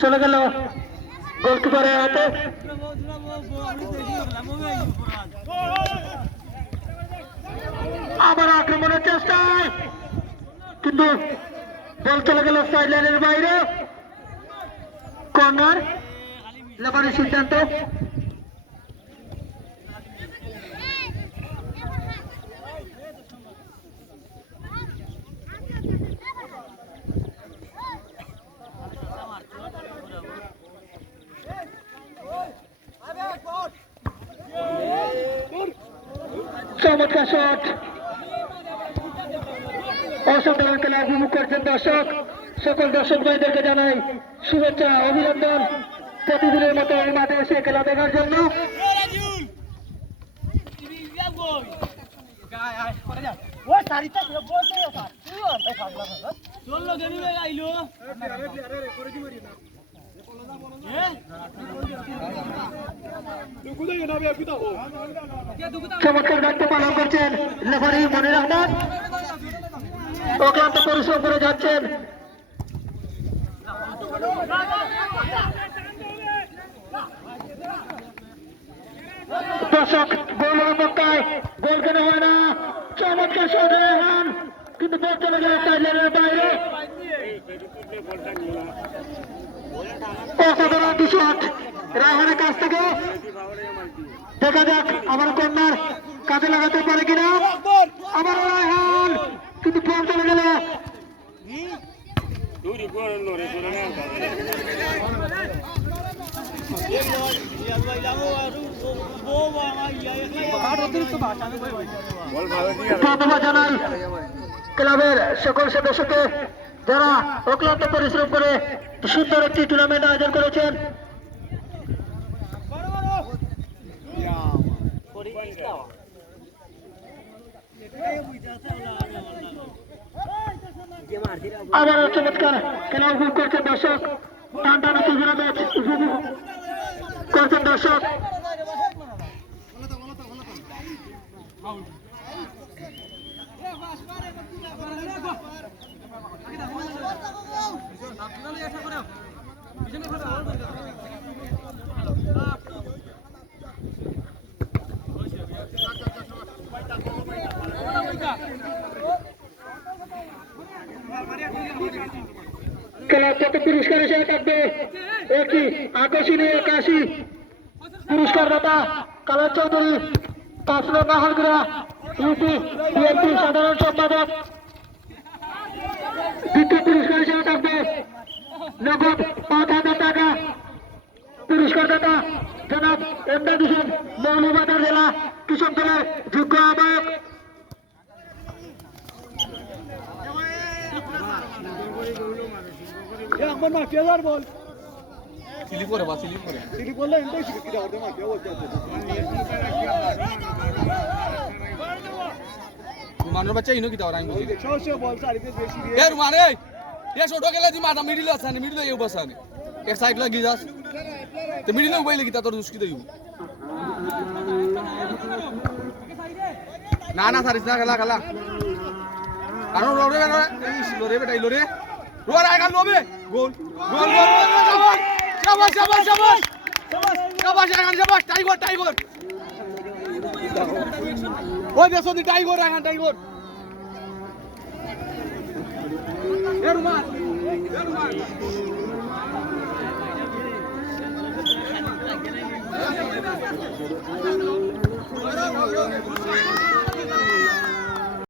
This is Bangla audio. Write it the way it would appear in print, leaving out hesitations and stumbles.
চলে গেল গোলকিপারের হাতে। আবার আক্রমণের চেষ্টায়, কিন্তু বল চলে গেল সাইড লাইনের বাইরে। কর্নার লেফারির সিদ্ধান্ত। চমৎকার শট, অসাধারণ খেলা উপভোগ করছেন দর্শক। সকল দর্শক ভাইদেরকে জানাই শুভেচ্ছা, অভিনন্দন প্রতিদিনের মতো এই মাঠে এসে খেলা দেখার জন্য। চমৎকার দায়িত্ব পালন করছেন রেফারি মনির আহমদ, অক্লান্ত পরিশ্রম করে যাচ্ছেন। দর্শক গোলের অপেক্ষায়, গোল কেন হয় না। চমৎকার শট রেহান, কিন্তু বল চলে গেল সাইডলাইনের বাইরে। অসাধারণ শট রায়হানের কাছ থেকে। দেখা যাক আবার কর্নার কাজে লাগাতে পারে কিনা। আবার রায়হান, কিন্তু বল চলে গেল। ধন্যবাদ জানাই ক্লাবের সকল সদস্যকে যারা অক্লান্ত পরিশ্রম করে সুন্দর একটি টুর্নামেন্ট আয়োজন করেছেন। আবার চমৎকার খেলা উপভোগ করছেন দর্শক। টান টান ম্যাচ উপভোগ করছেন দর্শক। খেলার কত পুরস্কার হিসেবে থাকবে একটি আকর্ষণীয় 81 পুরস্কার দাতা কালার চৌধুরী, 5 নং নাহালগুড়া ইউপি বিএনপি সাধারণ সম্পাদক। দ্বিতীয় পুরস্কার হিসেবে থাকবে নগদ 5,000 টাকা পুরস্কার দাতা জনাব এমদাদ হোসেন, মৌলভীবাজার জেলা কৃষক দলের যোগ্য আহ্বায়ক। মানর বাচ্চা ইনো কি দাও আমি বলি এ রুমানে এ ছোট গেলে দি মাথা মিডিল আছে না মিডিল এও বসানে এক সাইড লাগি যাস তো মিডিল উবাইলে কি তা তোর দুষ্কি দেই না না সারিস না খেলা খেলা কারণ লড়ে লড়ে বেটাই লড়ে রোয়ার আগে লবে গোল গোল গোল শাবাশ শাবাশ শাবাশ শাবাশ শাবাশ শাবাশ টাইগর টাইগর ওই দেখো দি টাইগর আগান টাইগর এ রুমান